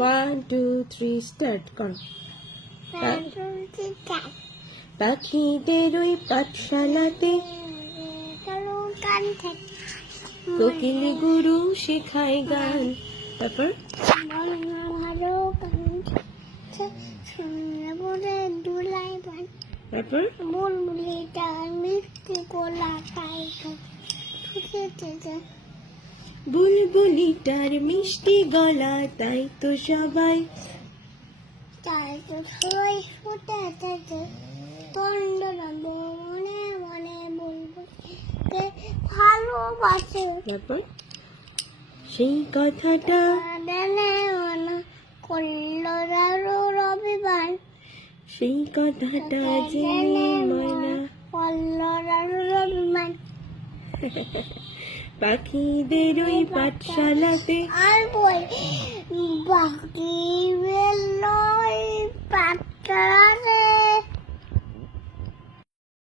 1 2 3 start কর। পাখিদের ওই পাঠশালাতে কোকিল গুরু শেখায় গান। তারপর তারপর বুলবুলিটার মিষ্টি গলা, তাই তো সবাই মনে মনে বুলবুলিকে ভালোবাসে। তারপর সেই কথাটা করলো রবিবার, সেই কথাটা জেনে ময়না করলো রবিবার। পাখিদের ওই পাঠশালাতে আর বই বাকি বেল পাঠশালা